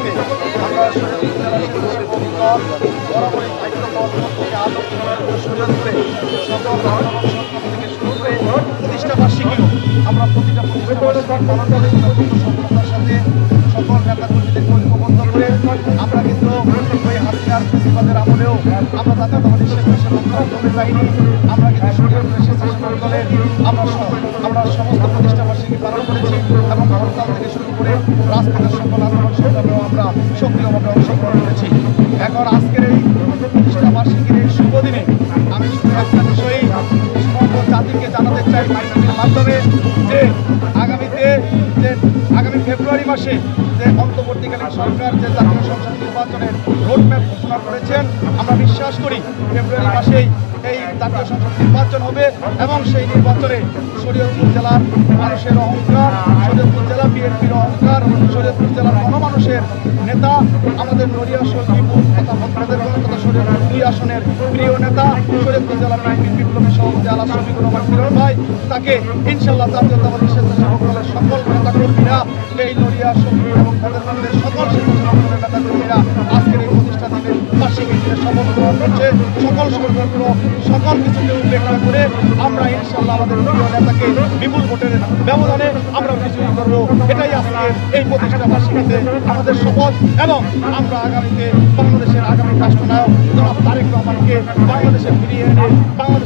ক্ষেত্রে আমরা স্বেচ্ছাসেবক দল বরাবরই দায়িত্ব পালন থেকে আলোক শরীয়তপুরে সকল থেকে শুরু করে প্রতিষ্ঠা বার্ষিকীও আমরা প্রতিটা প্রতিষ্ঠা বার্ষিকী পালন করে পূর্ণ সফলতার সাথে সকল নেতাকর্মীদেরকে ঐক্যবদ্ধ করে আমরা কিন্তু ওই হাসিনার ফেসিবাদের আমলেও আমরা জাতীয়তাবাদী স্বেচ্ছাসেবক দলের বাহিনী আমরা কিন্তু শরীয়তপুরের স্বেচ্ছাসেবক দলের আমরা সমস্ত প্রতিষ্ঠা বার্ষিকী পালন করেছি এবং হরতাল থেকে শুরু করে রাজপথের সকল আন্দোলন সংগ্রামেও আমরা সক্রিয়ভাবে অংশগ্রহণ করেছি। এখন আজকের এই প্রতিষ্ঠা বার্ষিকীর এই শুভ দিনে আমি শুধু একটা বিষয়ই সমগ্র জাতিকে জানাতে চাই মাইকের মাধ্যমে যে আগামী ফেব্রুয়ারি মাসে যে অন্তর্বর্তীকালীন সরকার যে জাতীয় সংসদ নির্বাচনের রোডম্যাপ ঘোষণা করেছেন, আমরা বিশ্বাস করি ফেব্রুয়ারি মাসেই এই জাতীয় সংসদ নির্বাচন হবে এবং সেই নির্বাচনে শরীয়তপুর জেলার মানুষের অহংকার, শরীয়তপুর জেলা বিএনপির অহংকার, শরীয়তপুর জেলার গণমানুষের নেতা আমাদের নড়িয়া বিপুল তথা ভদ্রদের তথা শরীয়তপুর 2 আসনের প্রিয় নেতা শরীয়তপুর জেলা বিএনপির বিপ্লবী সভাপতি আলা শফিকুর রহমান কিরণ ভাই, তাকে ইনশাআল্লাহ জাতীয়তাবাদী স্বেচ্ছাসেবক দলের সকল নেতাকর্মীরা এই নড়িয়া এবং ভদ্রদের সকল স্বেচ্ছাসেবক দলের নেতাকর্মীরা আজকের এই প্রতিষ্ঠা দিনের বার্ষিকী দিনে শপথ গ্রহণ করছে। সকল ষড়যন্ত্র সকল কিছুকে উপেক্ষা করে আমরা ইনশাআল্লাহ আমাদের প্রিয় নেতাকে বিপুল ভোটের ব্যবধানে আমরা বিজয়ী করব। এটাই আজকে এই প্রতিষ্ঠা বার্ষিকীতে আমাদের শপথ এবং আমরা আগামীতে বাংলাদেশের আগামী রাষ্ট্রনায়ক জনাব তারেক রহমানকে বাংলাদেশে ফিরিয়ে এনে বাংলাদেশ